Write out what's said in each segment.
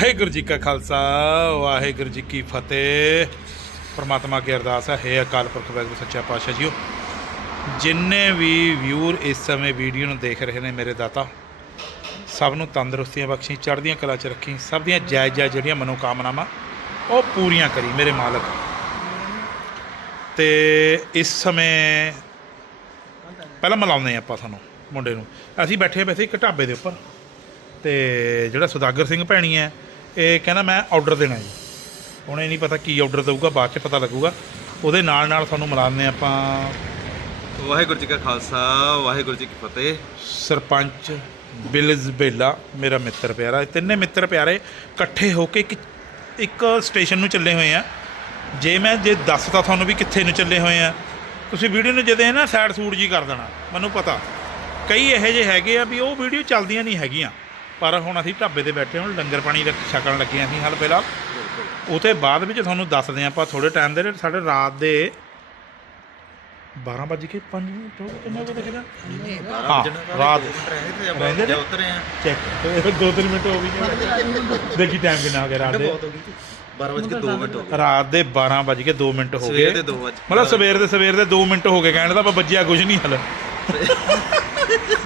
ਵਾਹਿਗੁਰੂ ਜੀ ਕਾ ਖਾਲਸਾ, ਵਾਹਿਗੁਰੂ ਜੀ ਕੀ ਫਤਿਹ। ਪਰਮਾਤਮਾ ਅੱਗੇ ਅਰਦਾਸ ਹੈ ਹੈ ਅਕਾਲ ਪੁਰਖ ਵਾਹਿਗੁਰੂ, ਸੱਚਾ ਪਾਤਸ਼ਾਹ ਜੀਓ। ਜਿੰਨੇ ਵੀ ਵਿਊਰ ਇਸ ਸਮੇਂ ਵੀਡੀਓ ਨੂੰ ਦੇਖ ਰਹੇ ਨੇ ਮੇਰੇ ਦਾਤਾ, ਸਭ ਨੂੰ ਤੰਦਰੁਸਤੀਆਂ ਬਖਸ਼ੀ, ਚੜ੍ਹਦੀਆਂ ਕਲਾ ਚ ਰੱਖੀ, ਸਭ ਦੀਆਂ ਜਾਇਜ਼ ਜਾਇਜ਼ ਜਿਹੜੀਆਂ ਮਨੋਕਾਮਨਾਵਾਂ, ਉਹ ਪੂਰੀਆਂ ਕਰੀ ਮੇਰੇ ਮਾਲਕ। ਤੇ ਇਸ ਸਮੇਂ ਪਹਿਲਾਂ ਮਿਲਾਉਂਦੇ ਹਾਂ ਆਪਾਂ ਤੁਹਾਨੂੰ, ਮੁੰਡੇ ਨੂੰ। ਅਸੀਂ ਬੈਠੇ ਵੈਸੇ ਇੱਕ ਢਾਬੇ ਦੇ ਉੱਪਰ, ਤੇ ਜਿਹੜਾ ਸੁਦਾਗਰ ਸਿੰਘ ਭੈਣੀ ਹੈ ਇਹ ਕਹਿੰਦਾ ਮੈਂ ਆਰਡਰ ਦੇਣਾ ਜੀ। ਹੁਣ ਇਹ ਨਹੀਂ ਪਤਾ ਕੀ ਆਰਡਰ ਦਊਗਾ ਬਾਅਦ ਚ ਪਤਾ ਲੱਗੂਗਾ। ਉਹਦੇ ਨਾਲ ਨਾਲ ਤੁਹਾਨੂੰ ਮਿਲਾਉਂਦੇ ਹਾਂ ਆਪਾਂ। ਵਾਹਿਗੁਰੂ ਜੀ ਕਾ ਖਾਲਸਾ ਵਾਹਿਗੁਰੂ ਜੀ ਕੀ ਫਤਿਹ। ਸਰਪੰਚ ਬਿਲਜ਼ ਬੇਲਾ ਮੇਰਾ ਮਿੱਤਰ ਪਿਆਰਾ। ਇਹ ਤਿੰਨੇ ਮਿੱਤਰ ਪਿਆਰੇ ਇਕੱਠੇ ਹੋ ਕੇ ਇੱਕ ਇੱਕ ਸਟੇਸ਼ਨ ਨੂੰ ਚੱਲੇ ਹੋਏ ਆ। ਜੇ ਮੈਂ ਜੇ ਦੱਸਤਾ ਤੁਹਾਨੂੰ ਵੀ ਕਿੱਥੇ ਨੂੰ ਚੱਲੇ ਹੋਏ ਆ। ਤੁਸੀਂ ਵੀਡੀਓ ਨੂੰ ਜਦੇ ਨਾ ਸਾਈਡ ਸੂਟ ਜੀ ਕਰ ਦੇਣਾ ਮੈਨੂੰ ਪਤਾ। ਕਈ ਇਹੋ ਜਿਹੇ ਹੈਗੇ ਆ ਵੀ ਉਹ ਵੀਡੀਓ ਚੱਲਦੀਆਂ ਨਹੀਂ ਹੈਗੀਆਂ। ਪਰ ਹੁਣ ਅਸੀਂ ਢਾਬੇ ਤੇ ਬੈਠੇ ਹੁਣ ਲੰਗਰ ਪਾਣੀ ਦਾ ਛਕਣ ਲੱਗੇ ਅਸੀਂ ਹਾਲ ਫਿਲਹਾਲ। ਉਹ ਤੇ ਬਾਅਦ ਵਿੱਚ ਤੁਹਾਨੂੰ ਦੱਸਦੇ ਹਾਂ ਆਪਾਂ ਥੋੜੇ ਟਾਈਮ ਦੇ ਸਾਡੇ ਰਾਤ ਦੇ 12 ਵਜੇ ਕੇ 5 ਮਿੰਟ ਹੋ ਗਏ ਕਿੰਨਾ ਵਜੇ ਦੇਖਦਾ ਹਾਂ, ਰਾਤ। ਰਹਿੰਦੇ ਨੇ? ਉਤਰੇ ਆ ਚੈੱਕ ਦੋ ਤਿੰਨ ਮਿੰਟ ਹੋ ਗਏ। ਦੇਖੀ ਟਾਈਮ ਕਿੰਨਾ ਹੋ ਗਿਆ ਰਾਤ ਦੇ। ਬਹੁਤ ਹੋ ਗਈ 12 ਵਜੇ ਕੇ 2 ਮਿੰਟ ਹੋ ਗਏ। ਰਾਤ ਦੇ 12 ਵਜੇ ਕੇ 2 ਮਿੰਟ ਹੋ ਸਵੇਰ ਗਏ ਦੇ 2 ਵਜੇ ਮਤਲਬ ਸਵੇਰ ਦੇ ਸਵੇਰ ਦੇ 2 ਮਿੰਟ ਹੋ ਗਏ ਕਹਿਣ ਦਾ ਪਰ ਵੱਜਿਆ ਕੁਝ ਨਹੀਂ ਹਲ।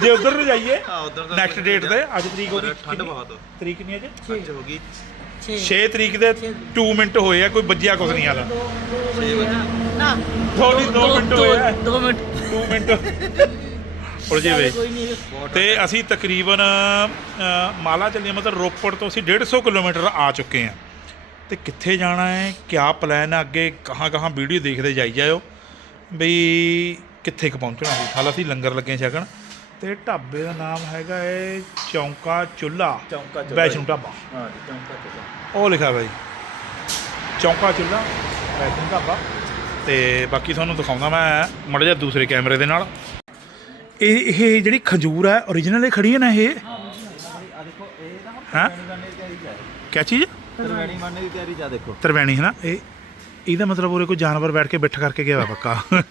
ਜੇ ਉਧਰ ਨੂੰ ਜਾਈਏ ਹਾਂ ਉਧਰ ਦਾ ਨੈਕਸਟ ਡੇਟ ਤੇ ਅੱਜ ਤਰੀਕ ਹੋ ਗਈ ਠੰਡ ਕਿੰਨੀ? ਬਹੁਤ ਤਰੀਕ ਨਹੀਂ ਅਜੇ ਅੱਜ ਹੋ ਗਈ। 6 ਤਰੀਕ ਦੇ 2 ਮਿੰਟ ਹੋਏ ਆ ਕੋਈ ਵੱਜਿਆ ਕੁਝ ਨਹੀਂ ਹਲ 6 ਵਜੇ। ਨਾ। ਥੋੜੀ 2 ਮਿੰਟ ਹੋਏ ਆ। 2 ਮਿੰਟ। 2 ਮਿੰਟ। ਉੜ ਜੇ ਕੋਈ ਨਹੀਂ। ਤੇ ਅਸੀਂ ਤਕਰੀਬਨ ਅ, ਮਾਲਾ ਚੱਲੀਏ ਮਤਲਬ ਰੋਪੜ ਤੋਂ ਅਸੀਂ 150 ਕਿਲੋਮੀਟਰ ਆ ਚੁੱਕੇ ਹਾਂ ਤੇ ਕਿੱਥੇ ਜਾਣਾ ਹੈ? ਕਿਆ ਪਲਾਨ ਹੈ ਅੱਗੇ? ਕਹਾਂ ਕਹਾਂ ਵੀਡੀਓ ਦੇਖਦੇ ਜਾਈ ਜਾਇਓ। ਬਈ ਕਿੱਥੇ ਕੁ ਪਹੁੰਚਣਾ ਸੀ? ਹਾਲ ਅਸੀਂ ਲੰਗਰ ਲੱਗੇ ਛਕਣ ਤੇ ਢਾਬੇ ਦਾ ਨਾਮ ਹੈਗਾ ਏ ਚੌਂਕਾ ਚੁੱਲਾ ਚੌਂਕਾ ਚੁੱਲ੍ਹਾ ਵੈਸ਼ਨੂ ਢਾਬਾ। ਹਾਂ ਜੀ ਚੌਂਕਾ ਚੁੱਲਾ। ਉਹ ਲਿਖਿਆ ਬਾਈ ਚੌਂਕਾ ਚੁੱਲਾ ਵੈਸ਼ਨੂ ਢਾਬਾ। ਤੇ ਬਾਕੀ ਤੁਹਾਨੂੰ ਦਿਖਾਉਂਦਾ ਮੈਂ ਮੜ ਜਾ ਦੂਸਰੇ ਕੈਮਰੇ ਦੇ ਨਾਲ। ਇਹ ਇਹ ਜਿਹੜੀ ਖਜੂਰ ਹੈ origignal ਇਹ ਖੜੀ ਹੈ ਨਾ ਇਹ? ਆ ਦੇਖੋ ਇਹ ਨਾ ਹਾਂ? ਦੀ ਤਿਆਰੀ ਕਿਆ ਚੀਜ਼? ਤਰਵੈਣੀ ਮੰਨੇ ਦੀ ਤਿਆਰੀ ਜਾ ਦੇਖੋ। ਤਰਵੈਣੀ ਹੈ ਨਾ ਇਹ ਇਹਦਾ ਮਤਲਬ ਉਰੇ ਕੋਈ ਜਾਨਵਰ ਬੈਠ ਕੇ ਬਿੱਠ ਕਰਕੇ ਗਿਆ ਵਾ ਪੱਕਾ।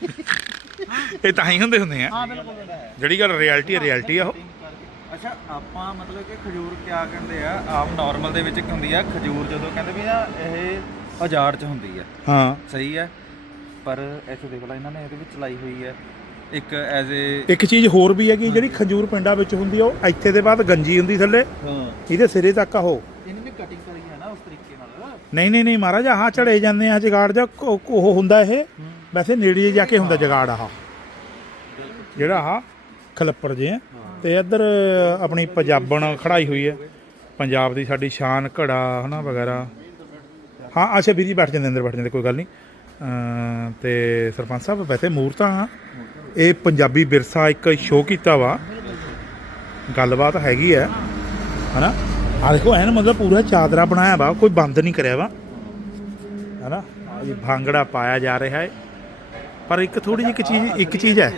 ਇਹ ਤਾਂ ਹੀ ਹੁੰਦੇ ਹੁੰਦੇ ਆ। ਹਾਂ ਬਿਲਕੁਲ ਜਿਹੜੀ ਗੱਲ ਰਿਐਲਿਟੀ ਹੈ ਰਿਐਲਿਟੀ ਆ ਉਹ। ਅੱਛਾ ਆਪਾਂ ਮਤਲਬ ਕਿ ਖਜੂਰ ਕਿਆ ਕਹਿੰਦੇ ਆ? ਆਮ ਨਾਰਮਲ ਦੇ ਵਿੱਚ ਕੀ ਹੁੰਦੀ ਆ? ਖਜੂਰ ਜਦੋਂ ਕਹਿੰਦੇ ਵੀ ਆ ਇਹ ਔਜਾਰ ਚ ਹੁੰਦੀ ਆ। ਹਾਂ। ਸਹੀ ਹੈ ਪਰ ਇੱਥੇ ਦੇਖ ਲਓ ਇਹਨਾਂ ਨੇ ਇਹਦੇ ਵਿੱਚ ਲਾਈ ਹੋਈ ਹੈ ਇੱਕ ਐਜ਼ ਏ ਇੱਕ ਚੀਜ਼ ਹੋਰ ਵੀ ਹੈਗੀ ਜਿਹੜੀ ਖਜੂਰ ਪਿੰਡਾਂ ਵਿੱਚ ਹੁੰਦੀ ਆ ਉਹ ਇੱਥੇ ਦੇ ਬਾਅਦ ਗੰਜੀ ਹੁੰਦੀ ਥੱਲੇ। ਹਾਂ। ਇਹਦੇ ਸਿਰੇ ਤੱਕ ਆ ਉਹ। ਇਹਨਾਂ ਨੇ ਕਟਿੰਗ ਕਰੀ ਹੈ ਨਾ ਉਸ ਤਰੀਕੇ ਨਾਲ। ਨਹੀਂ ਨਹੀਂ ਨਹੀਂ ਮਹਾਰਾਜ ਆਹ ਚੜੇ ਜਾਂਦੇ ਆ ਜਗਾੜ ਜਾਂ ਉਹ ਹੁੰਦਾ ਇਹ। ਵੈਸੇ ਨੇੜੇ ਜਾ ਕੇ ਹੁੰਦਾ ਜਗਾੜ ਆਹ। ਜਿਹੜਾ ਆ ਖਲੱਪਰ ਜੇ ਆ। ਤੇ ਇੱਧਰ ਆਪਣੀ ਪੰਜਾਬਣ ਖੜਾਈ ਹੋਈ ਹੈ ਪੰਜਾਬ ਦੀ ਸਾਡੀ ਸ਼ਾਨ, ਘੜਾ, ਹਨਾ, ਵਗੈਰਾ। ਹਾਂ, ਅੱਛਾ, ਵੀਰੀ ਬੈਠ ਜਾਂਦੇ, ਅੰਦਰ ਬੈਠ ਜਾਂਦੇ, ਕੋਈ ਗੱਲ ਨਹੀਂ। ਅਮ ਤੇ ਸਰਪੰਚ ਸਾਹਿਬ, ਵੈਸੇ ਮੂਰਤਾਂ ਇਹ ਪੰਜਾਬੀ ਵਿਰਸਾ ਇੱਕ ਸ਼ੋਅ ਕੀਤਾ ਵਾ। ਗੱਲਬਾਤ ਹੈਗੀ ਹੈ ਹਨਾ। ਆ ਦੇਖੋ, ਐਨ ਮਤਲਬ ਪੂਰਾ ਚਾਦਰਾ ਬਣਾਇਆ ਵਾ, ਕੋਈ ਬੰਦ ਨਹੀਂ ਕਰਿਆ ਵਾ। ਹਨਾ, ਇਹ ਭਾਂਗੜਾ ਪਾਇਆ ਜਾ ਰਿਹਾ ਹੈ ਪਰ ਇੱਕ ਥੋੜੀ ਜਿਹੀ ਇੱਕ ਚੀਜ਼ ਇੱਕ ਚੀਜ਼ ਹੈ।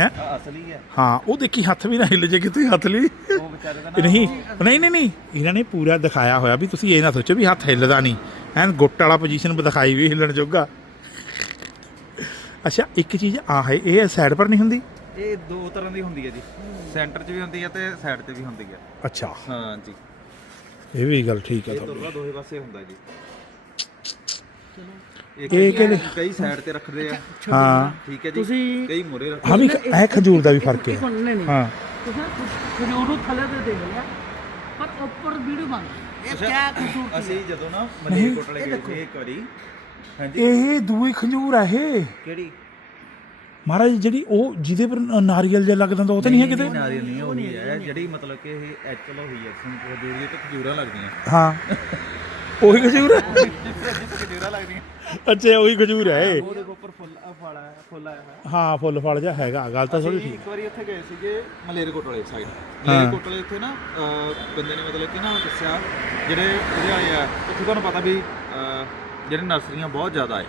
ਹੈ? ਅਸਲੀ ਹੈ। ਹਾਂ ਉਹ ਦੇਖੀ ਹੱਥ ਵੀ ਨਾ ਹਿੱਲ ਜੇ ਕਿਤੇ ਹੱਥ ਲਈ। ਉਹ ਵਿਚਾਰੇ ਦਾ ਨਹੀਂ ਨਹੀਂ ਨਹੀਂ ਨਹੀਂ ਇਹਨਾਂ ਨੇ ਪੂਰਾ ਦਿਖਾਇਆ ਹੋਇਆ ਵੀ ਤੁਸੀਂ ਇਹ ਨਾ ਸੋਚੋ ਵੀ ਹੱਥ ਹਿੱਲਦਾ ਨਹੀਂ। ਐਨ ਗੁੱਟ ਵਾਲਾ ਪੋਜੀਸ਼ਨ ਦਿਖਾਈ ਵੀ ਹਿੱਲਣ ਜੋਗਾ। ਅੱਛਾ ਇੱਕ ਚੀਜ਼ ਆ ਹੈ ਇਹ ਸਾਈਡ ਪਰ ਨਹੀਂ ਹੁੰਦੀ? ਇਹ ਦੋ ਤਰ੍ਹਾਂ ਦੀ ਹੁੰਦੀ ਹੈ ਜੀ। ਸੈਂਟਰ 'ਚ ਵੀ ਹੁੰਦੀ ਹੈ ਤੇ ਸਾਈਡ 'ਤੇ ਵੀ ਹੁੰਦੀ ਹੈ। ਅੱਛਾ। ਹਾਂ ਜੀ। ਇਹ ਵੀ ਗੱਲ ਠੀਕ ਹੈ ਤੁਹਾਡੀ। ਦੋਹੇ ਪਾਸੇ ਹੁੰਦਾ ਜੀ। ਇਹ ਕਈ- ਕਿਹੜੇ? ਕਈ ਸਾਈਡ ਤੇ ਰੱਖਦੇ ਆ। ਹਾਂ ਠੀਕ ਹੈ ਜੀ ਤੁਸੀਂ- ਕਈ ਮੁਰੇ ਰੱਖਦੇ ਹਾਂ ਵੀ ਇਹ ਖਜੂਰ ਦਾ ਵੀ ਫ਼ਰਕ ਹੈ। ਹਾਂ। ਤੁਸੀਂ ਖਜੂਰ ਨੂੰ ਥੱਲੇ ਤੇ ਦੇਖ ਲਿਆ ਪਰ ਉੱਪਰ ਵੀਡੀਓ ਬਣ ਇਹ ਕਿਆ ਕੀ ਅਸੀਂ ਜਦੋਂ ਨਾ ਮਲੇਰਕੋਟਲੇ ਗਏ ਸੀ ਇੱਕ ਵਾਰੀ। ਹਾਂਜੀ। ਇਹ ਦੂਈ ਖਜੂਰ ਆ ਇਹ। ਕਿਹੜੀ? ਮਹਾਰਾਜ ਜਿਹੜੀ ਉਹ ਜਿਹਦੇ ਪਰ ਨਾਰੀਅਲ ਜਿਹਾ ਲੱਗਦਾ ਹੁੰਦਾ ਉਹ ਤਾਂ ਨਹੀਂ ਹੈ ਕਿਤੇ? ਨਾਰੀਅਲ ਨਹੀਂ ਉਹ ਨਹੀਂ ਹੈ। ਜਿਹੜੀ ਮਤਲਬ ਕਿ ਇਹ ਐਚਲ ਹੋਈ ਹੈ ਖਜੂਰੀ ਤੇ ਖਜੂਰਾਂ ਲੱਗਦੀਆਂ। ਹਾਂ। ਉਹੀ ਖਜੂਰ ਹੈ? ਖਜੂਰਾਂ ਲੱਗਦੀਆਂ। ਅੱਛਾ ਉਹੀ ਖਜੂਰ ਹੈ ਇਹ। ਉਹਦੇ ਉੱਪਰ ਫੁੱਲ ਆ ਫਲ ਆਇਆ ਫੁੱਲ ਆਇਆ ਹੋਇਆ ਹਾਂ ਫੁੱਲ ਫਲ ਜਿਹਾ ਹੈਗਾ ਗੱਲ ਤਾਂ ਥੋੜੀ ਅਸੀਂ ਠੀਕ ਇੱਕ ਵਾਰੀ ਉੱਥੇ ਗਏ ਸੀਗੇ ਮਲੇਰਕੋਟਲੇ ਸਾਈਡ ਮਲੇਰਕੋਟਲੇ ਇੱਥੇ ਨਾ ਬੰਦੇ ਨੇ ਮਤਲਬ ਕਿ ਨਾ ਦੱਸਿਆ ਜਿਹੜੇ ਉਹਦੇ ਆਏ ਆ ਉੱਥੇ ਤੁਹਾਨੂੰ ਪਤਾ ਵੀ ਜਿਹੜੇ ਨਰਸਰੀਆਂ ਬਹੁਤ ਜ਼ਿਆਦਾ ਹੈ।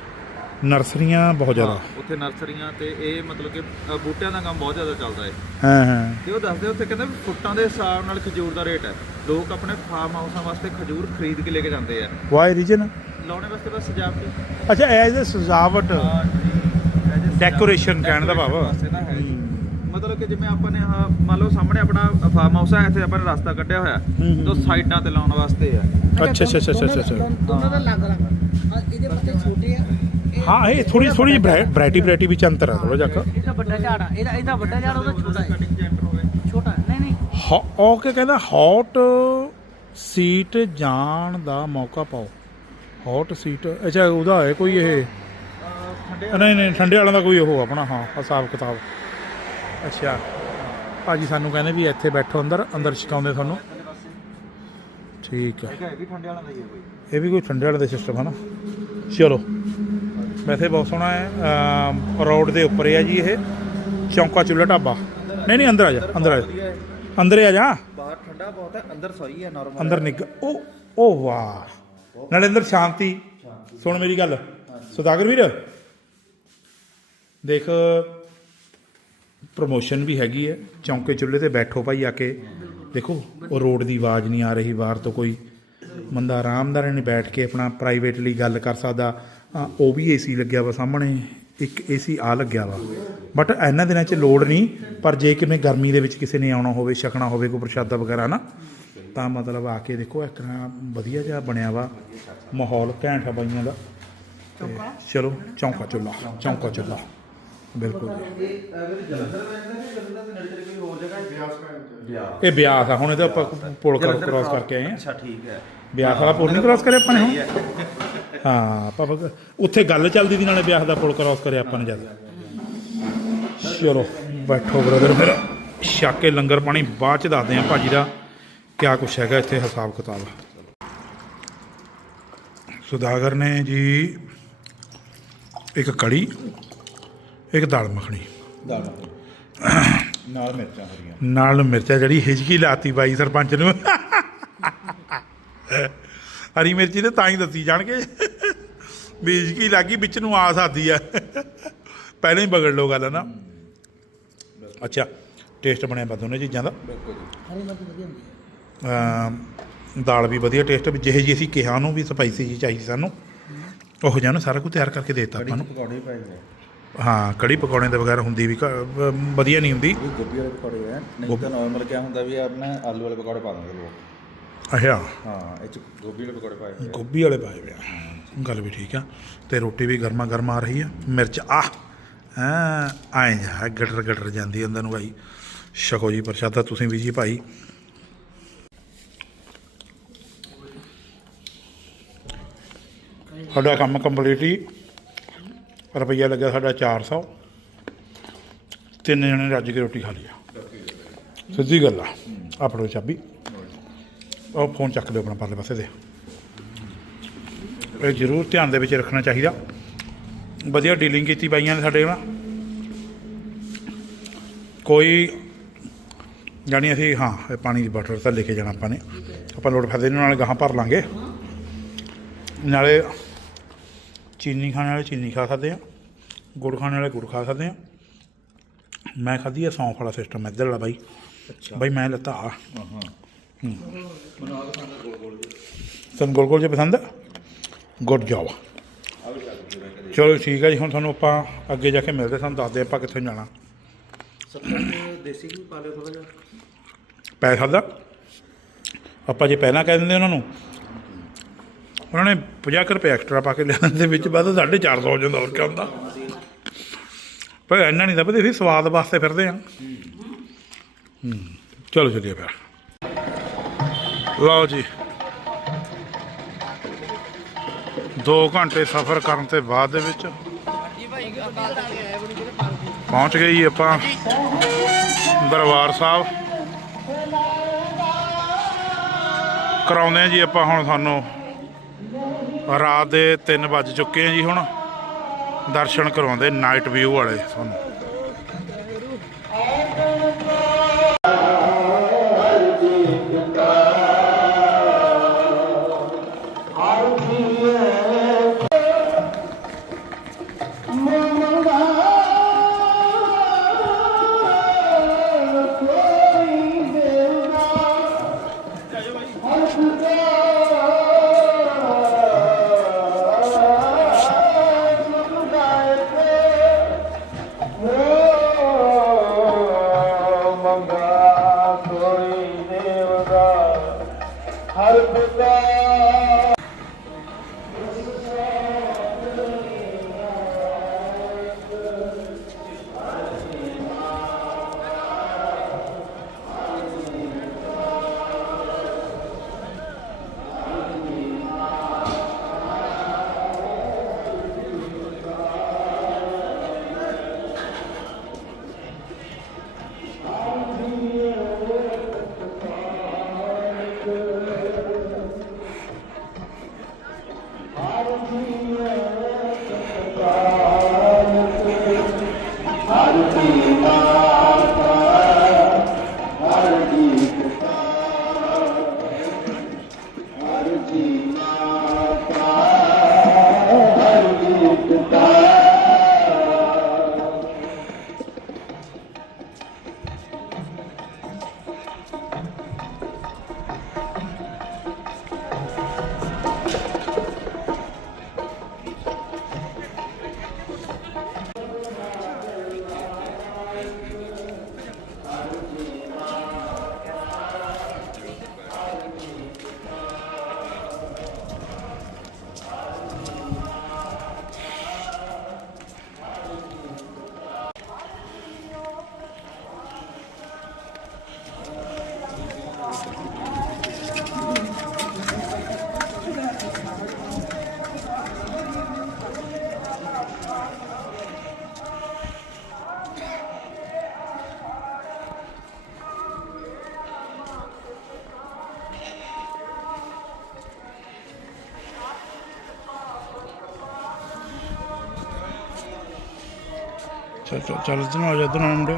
ਨਰਸਰੀਆਂ ਬਹੁਤ ਜ਼ਿਆਦਾ। ਉੱਥੇ ਨਰਸਰੀਆਂ ਤੇ ਇਹ ਮਤਲਬ ਕਿ ਬੂਟਿਆਂ ਦਾ ਕੰਮ ਬਹੁਤ ਜ਼ਿਆਦਾ ਚੱਲਦਾ ਹੈ। ਹਾਂ ਹਾਂ। ਤੇ ਉਹ ਦੱਸਦੇ ਉੱਥੇ ਕਹਿੰਦੇ ਵੀ ਫੁੱਟਾਂ ਦੇ ਹਿਸਾਬ ਨਾਲ ਖਜੂਰ ਦਾ ਰੇਟ ਹੈ। ਲੋਕ ਆਪਣੇ ਫਾਰਮ ਹਾਊਸਾਂ ਵਾਸਤੇ ਖਜੂਰ ਖਰੀਦ ਕੇ ਲੈ ਕੇ ਜਾਂਦੇ ਆ। ਵਾਈ ਰੀਜਨ ਲਾਉਣੇ ਵਾਸਤੇ ਬਸ ਸਜਾਵਟ? ਅੱਛਾ ਐਜ਼ ਅ ਸਜਾਵਟ। ਹਾਂ ਜੀ Decoration ਕਹਿਣ ਦਾ ਭਾਵ। ਵਾਸਤੇ ਨਾ ਹੈ ਜੀ। ਮਤਲਬ ਕਿ ਜਿਵੇਂ ਆਪਾਂ ਨੇ ਆਹ ਮੰਨ ਲਓ ਸਾਹਮਣੇ ਆਪਣਾ ਫਾਰਮ ਹਾਊਸ ਹੈ ਇੱਥੇ ਆਪਾਂ ਨੇ ਰਸਤਾ ਕੱਢਿਆ ਹੋਇਆ। ਹੂੰ। ਤੋਂ ਸਾਈਡਾਂ ਤੇ ਲਾਉਣ ਵਾਸਤੇ ਆ। ਅੱਛਾ ਅੱਛਾ ਅੱਛਾ ਅੱਛਾ ਅੱਛਾ। ਦੋਨਾਂ ਦਾ ਲੱਗ ਲੱਗ ਆ ਇਹਦੇ ਪੱਤੇ ਛੋਟੇ ਆ। ਇਹ- ਹਾਂ ਇਹ ਥੋੜੀ ਥੋੜੀ ਜਿਹੀ ਵੈਰਾਈਟੀ ਵੈਰਾਈਟੀ ਵਿੱਚ ਅੰਤਰ ਹੈ ਥੋੜਾ ਜਿਹਾ। ਇਹਦਾ ਵੱਡਾ ਝਾੜ ਆ। ਇਹਦਾ ਇਹਦਾ ਵੱਡਾ ਝਾੜ ਉਹਦਾ ਛੋਟਾ ਹੈ। ਛੋਟਾ ਹੈ। ਨਹੀਂ ਨਹੀਂ। ਹਾਂ, ਉਹ ਕੀ ਕਹਿੰਦਾ? ਹੌਟ ਸੀਟ ਜਾਣ ਦਾ ਮੌਕਾ ਪਾਓ। ਹੌਟ ਸੀਟ ਅੱਛਾ ਉਹਦਾ ਹੈ ਕੋਈ ਇਹ? ਨਹੀਂ ਨਹੀਂ ਠੰਡੇ ਵਾਲਿਆਂ ਦਾ ਕੋਈ ਉਹ ਆਪਣਾ ਹਾਂ ਹਿਸਾਬ ਕਿਤਾਬ। ਅੱਛਾ। ਭਾਜੀ ਸਾਨੂੰ ਕਹਿੰਦੇ ਵੀ ਇੱਥੇ ਬੈਠੋ ਅੰਦਰ ਅੰਦਰ ਛਕਾਉਂਦੇ ਤੁਹਾਨੂੰ। ਠੀਕ ਹੈ। ਇਹ ਵੀ ਠੰਡੇ ਵਾਲਾ ਦਾ ਹੀ ਹੈ ਕੋਈ? ਇਹ ਵੀ ਕੋਈ ਠੰਡੇ ਵਾਲੇ ਦਾ ਸਿਸਟਮ ਹੈ ਨਾ। ਚਲੋ। ਵੈਸੇ ਬਹੁਤ ਸੋਹਣਾ ਹੈ। ਰੋਡ ਦੇ ਉੱਪਰ ਹੈ ਜੀ ਇਹ। ਚੌਂਕਾ ਚੁੱਲ੍ਹਾ ਢਾਬਾ। ਨਹੀਂ ਨਹੀਂ ਅੰਦਰ ਆ ਜਾ ਅੰਦਰ ਆ ਜਾ। ਅੰਦਰ ਆ ਜਾ। ਬਾਹਰ ਠੰਡਾ ਬਹੁਤ ਹੈ ਅੰਦਰ ਸਹੀ ਹੈ ਨਾਰਮਲ ਅੰਦਰ ਨਿੱਗ ਉਹ ਉਹ ਵਾਹ। ਨਾਲੇ ਅੰਦਰ ਸ਼ਾਂਤੀ। ਸੁਣ ਮੇਰੀ ਗੱਲ। ਸੁਦਾਗਰ ਵੀਰ ਦੇਖ ਪ੍ਰੋਮੋਸ਼ਨ ਵੀ ਹੈਗੀ ਹੈ। ਚੌਂਕੇ ਚੁੱਲ੍ਹੇ ਤੇ ਬੈਠੋ ਭਾਈ ਆ ਕੇ। ਦੇਖੋ ਉਹ ਰੋਡ ਦੀ ਆਵਾਜ਼ ਨਹੀਂ ਆ ਰਹੀ ਬਾਹਰ ਤੋਂ ਕੋਈ ਬੰਦਾ ਆਰਾਮਦਾਰ ਨੇ ਬੈਠ ਕੇ ਆਪਣਾ ਪ੍ਰਾਈਵੇਟਲੀ ਗੱਲ ਕਰ ਸਕਦਾ। ਉਹ ਵੀ ਏਸੀ ਲੱਗਿਆ ਵਾ ਸਾਹਮਣੇ ਇੱਕ ਏਸੀ ਆ ਲੱਗਿਆ ਵਾ। ਬਟ ਇਹਨਾਂ ਦਿਨਾਂ 'ਚ ਲੋੜ ਨਹੀਂ ਪਰ ਜੇ ਕਿਵੇਂ ਗਰਮੀ ਦੇ ਵਿੱਚ ਕਿਸੇ ਨੇ ਆਉਣਾ ਹੋਵੇ ਛਕਣਾ ਹੋਵੇ ਕੋਈ ਪ੍ਰਸ਼ਾਦਾ ਵਗੈਰਾ ਨਾ ਤਾਂ ਮਤਲਬ ਆ ਕੇ ਦੇਖੋ ਇੱਕ ਤਰ੍ਹਾਂ ਵਧੀਆ ਜਿਹਾ ਬਣਿਆ ਵਾ ਮਾਹੌਲ ਘੈਂਟ ਆ ਬਾਈਆਂ ਦਾ। ਤੇ ਚਲੋ ਚੌਂਕਾ ਚੁੱਲਾ ਚੌਂਕਾ ਚੁੱਲਾ। ਬਿਲਕੁਲ। ਇਹ ਬਿਆਸ ਆ ਹੁਣ ਇਹਦੇ ਆਪਾਂ ਪੁਲ ਕ੍ਰਾਸ ਕਰਕੇ ਆਏ ਆ। ਅੱਛਾ ਠੀਕ ਹੈ। ਬਿਆਸ ਵਾਲਾ ਪੁਲ ਨਹੀਂ ਕ੍ਰਾਸ ਕਰਿਆ ਆਪਾਂ ਨੇ ਹੁਣ? ਹਾਂ। ਆਪਾਂ ਉੱਥੇ ਗੱਲ ਚੱਲਦੀ ਦੀ ਨਾਲੇ ਬਿਆਸ ਦਾ ਪੁਲ ਕ੍ਰਾਸ ਕਰਿਆ ਆਪਾਂ ਨੇ ਜਦ। ਚਲੋ ਬੈਠੋ ਬ੍ਰਦਰ ਫਿਰ। ਛੱਕ ਕੇ ਲੰਗਰ ਪਾਣੀ ਬਾਅਦ ਚ ਦੱਸਦੇ ਆ ਭਾਜੀ ਦਾ। ਕਿਆ ਕੁਛ ਹੈਗਾ ਇੱਥੇ ਹਿਸਾਬ ਕਿਤਾਬ। ਸੁਦਾਗਰ ਨੇ ਜੀ ਇੱਕ ਕੜੀ ਇੱਕ ਦਾਲ ਮੱਖਣੀ। ਦਾਲ ਨਾਲ ਮਿਰਚਾਂ ਹਰੀਆਂ ਨਾਲ ਮਿਰਚਾਂ ਜਿਹੜੀ ਹਿਜਕੀ ਲਾਤੀ ਬਾਈ ਸਰਪੰਚ ਨੂੰ। ਹਰੀ ਮਿਰਚੀ ਤੇ ਤਾਂ ਹੀ ਦੱਸੀ ਜਾਣਗੇ। ਵੀ ਹਿਜਕੀ ਲੱਗੀ ਵਿੱਚ ਨੂੰ ਆ ਸਕਦੀ ਆ। ਪਹਿਲਾਂ ਹੀ ਬਗੜ ਲੋ ਗੱਲ ਨਾ? ਅੱਛਾ ਟੇਸਟ ਬਣਿਆ ਬਾ ਦੋਨੇ ਚੀਜ਼ਾਂ ਦਾ। ਹਰੀ ਮਿਰਚ ਵਧੀਆ ਹੁੰਦੀ ਹੈ। ਦਾਲ ਵੀ ਵਧੀਆ ਟੇਸਟ ਵੀ ਜਿਹੇ ਜੀ ਅਸੀਂ ਕਿਹਾ ਉਹਨੂੰ ਵੀ ਸਪਾਈਸੀ ਜੀ ਚਾਹੀਦੀ ਸਾਨੂੰ। ਉਹ ਜਿਹਾ ਨਾ ਸਾਰਾ ਕੁਝ ਤਿਆਰ ਕਰਕੇ ਦਿੱਤਾ ਆਪਾਂ ਨੂੰ। ਪਕੌੜੇ ਪਾਏ ਹੋਏ ਹਾਂ ਕੜੀ ਪਕੌੜੇ ਦੇ ਵਗੈਰਾ ਹੁੰਦੀ ਵੀ ਘ- ਵ- ਵਧੀਆ ਨਹੀਂ ਹੁੰਦੀ। ਇਹ ਗੋਭੀ ਵਾਲੇ ਪਕੌੜੇ ਹੈ ਨਹੀਂ ਤਾਂ ਨਾਰਮਲ ਕਿਆ ਹੁੰਦਾ ਵੀ ਆਪਣਾ ਆਲੂ ਵਾਲੇ ਪਕੌੜੇ ਪਾ ਦਿੰਦੇ ਲੋਕ। ਅੱਛਾ। ਹਾਂ ਇਹ ਚ ਗੋਭੀ ਵਾਲੇ ਪਕੌੜੇ ਪਾਏ ਹੋਏ ਆ। ਗੋਭੀ ਵਾਲੇ ਪਾਏ ਹੋਏ ਆ। ਗੱਲ ਵੀ ਠੀਕ ਆ। ਤੇ ਰੋਟੀ ਵੀ ਗਰਮਾ ਗਰਮ ਆ ਰਹੀ ਆ। ਮਿਰਚ ਆ ਹਾਂ ਆਏ ਜਾ ਗਟਰ ਗਟਰ ਜਾਂਦੀ ਅੰਦਰ ਨੂੰ ਭਾਈ ਛਕੋ ਜੀ ਪ੍ਰਸ਼ਾਦਾ ਤੁਸੀਂ ਵੀ ਜੀ ਭਾਈ। ਸਾਡਾ ਕੰਮ ਕੰਪਲੀਟ ਹੀ। ਰੁਪਈਆ ਲੱਗਿਆ ਸਾਡਾ 400 ਤਿੰਨ ਜਣੇ ਰੱਜ ਕੇ ਰੋਟੀ ਖਾ ਲਈ ਆ। ਸਿੱਧੀ ਗੱਲ ਆ। ਆਪਣੋ ਚਾਬੀ। ਉਹ ਫੋਨ ਚੱਕ ਲਿਓ ਆਪਣਾ ਪਰਲੇ ਪਾਸੇ ਦੇ ਇਹ ਜ਼ਰੂਰ ਧਿਆਨ ਦੇ ਵਿੱਚ ਰੱਖਣਾ ਚਾਹੀਦਾ। ਵਧੀਆ ਡੀਲਿੰਗ ਕੀਤੀ ਬਾਈਆਂ ਨੇ ਸਾਡੇ ਨਾਲ। ਕੋਈ ਜਾਣੀ ਅਸੀਂ, ਹਾਂ, ਇਹ ਪਾਣੀ ਦੀ ਬੋਟਲ ਤਾਂ ਲੈ ਕੇ ਜਾਣਾ ਆਪਾਂ ਨੇ। ਆਪਾਂ ਲੋੜ ਫਾਇਦੇ ਨਾਲ ਗਾਹਾਂ ਭਰ ਲਾਂਗੇ। ਨਾਲੇ ਚੀਨੀ ਖਾਣ ਵਾਲੇ ਚੀਨੀ ਖਾ ਸਕਦੇ ਆ ਗੁੜ ਖਾਣ ਵਾਲੇ ਗੁੜ ਖਾ ਸਕਦੇ ਆ। ਮੈਂ ਖਾਧੀ ਆ ਸੌਂਫ ਵਾਲਾ ਸਿਸਟਮ ਇੱਧਰ ਵਾਲਾ ਬਾਈ। ਬਾਈ ਮੈਂ ਲੱਤਾ ਆ। ਤੁਹਾਨੂੰ ਗੋਲ ਗੋਲ ਜੇ ਪਸੰਦ ਆ? ਗੁੱਡ ਜੌਬ ਚਲੋ ਠੀਕ ਹੈ ਜੀ ਹੁਣ ਤੁਹਾਨੂੰ ਆਪਾਂ ਅੱਗੇ ਜਾ ਕੇ ਮਿਲਦੇ ਸਾਨੂੰ ਦੱਸਦੇ ਆਪਾਂ ਕਿੱਥੇ ਜਾਣਾ। ਦੇਸੀ ਘੀ ਪਾ ਲਿਓ ਥੋੜਾ ਜਿਹਾ। ਪੈਸਾ ਦਾ। ਆਪਾਂ ਜੇ ਪਹਿਲਾਂ ਕਹਿ ਦਿੰਦੇ ਉਹਨਾਂ ਨੂੰ ਉਹਨਾਂ ਨੇ 50 ਕੁ ਰੁਪਏ ਐਕਸਟਰਾ ਪਾ ਕੇ ਲਿਆਉਣ ਦੇ ਵਿੱਚ ਬਾਅਦ 450 ਹੋ ਜਾਂਦਾ ਹੋਰ ਕੀ ਹੁੰਦਾ। ਪਰ ਇੰਨਾ ਨਹੀਂ ਦੱਬਦੇ ਸੀ ਸਵਾਦ ਵਾਸਤੇ ਫਿਰਦੇ ਆ ਚਲੋ ਚੱਲੀਏ ਫਿਰ। ਲਓ ਜੀ। 2 ਘੰਟੇ ਸਫ਼ਰ ਕਰਨ ਤੇ ਬਾਅਦ ਦੇ ਵਿੱਚ ਪਹੁੰਚ ਗਏ ਜੀ ਆਪਾਂ ਦਰਬਾਰ ਸਾਹਿਬ। ਕਰਾਉਂਦੇ ਆ ਜੀ ਆਪਾਂ ਹੁਣ ਤੁਹਾਨੂੰ ਰਾਤ ਦੇ 3 ਵੱਜ ਚੁੱਕੇ ਆ ਜੀ ਹੁਣ। ਦਰਸ਼ਨ ਕਰਵਾਉਂਦੇ ਨਾਈਟ ਵਿਊ ਵਾਲੇ ਤੁਹਾਨੂੰ। చదువుతున్నాం చదువుతున్నాం అండి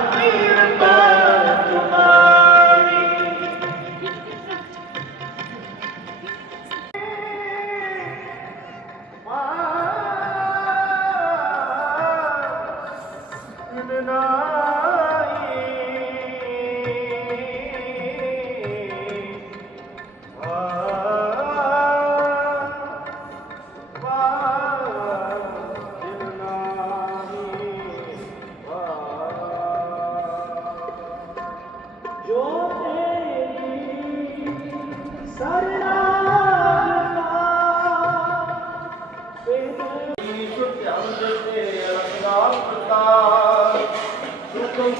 Thank you.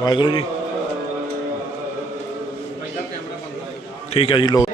ਵਾਹਿਗੁਰੂ ਜੀ। ਠੀਕ ਹੈ ਜੀ ਲੋ